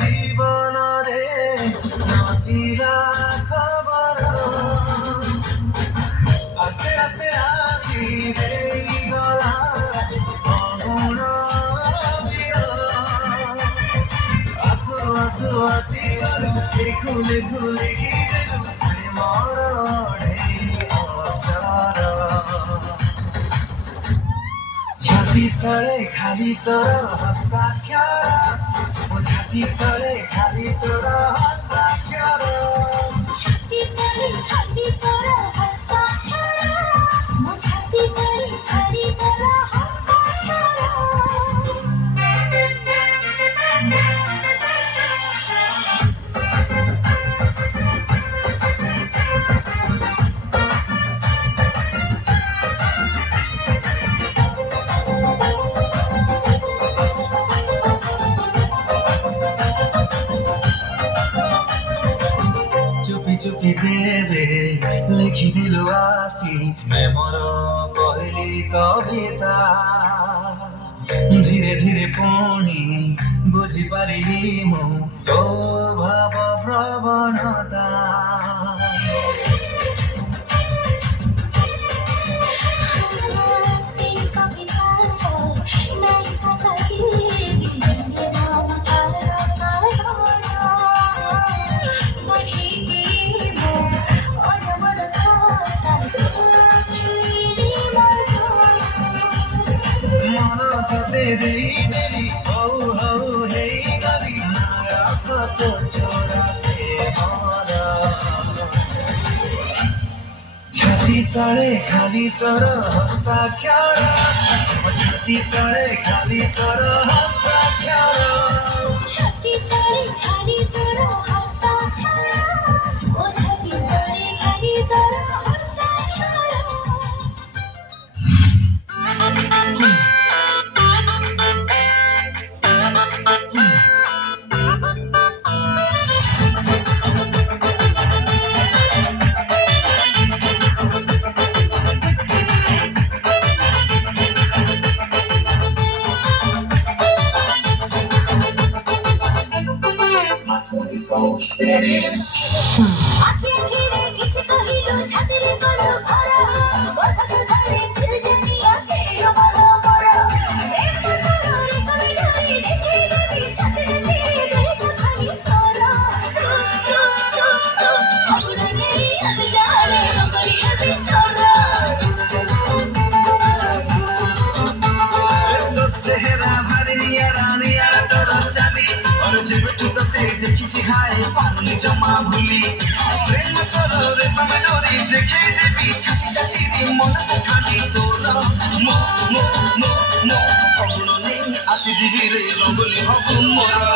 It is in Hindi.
जीवन रे नथिला खबर आस्ते आस्ते आसी रे गला अगुण आसु आसु आसी गलु लेखु लेखु लेखि देलु प्रेमर ढेई अचार छाती तले खाली तोर हस्ताक्षर छाती तले खाली तोर हस्ताक्षर छाती तले खाली तोर हस्ताक्षर मो छाती तले खाली तोर हस्ताक्षर चुपी जेबे लेखिदिलु आसी मैं मोर कहली कविता धीरे धीरे पुणी बुझी पारिली मु तो भाव प्रवणता तेरी तेरी हो हे गली नायक तो चोरा के मारा छाती तले खाली तोर हस्ताक्षर छाती तले खाली तोर हस्ताक्षर छाती तले खाली तोर हस्ताक्षर ओ छाती तले खाली तोर हस्ताक्षर आखिर धीरे किछ कहिलो छातीरे कलो भरा कथा धरे फिर जनिया केलो बड़ा बड़ा प्रेम करो रे सभी ढाई देखे देवी छातीरे धीरे देख खाली करो अगुण नहीं हंस जाने रंगली है भीतर तो चेहरा भारी निया तोर चाली और जेब टूटते देखी हाय पानी जमा भूली प्रेम करो रे समय डोरी देखे देवी छाती चिरी मन तो खाली तोर मो मो मो मो अगुण नहीं आसी जीवी रे रंगली हबु मोर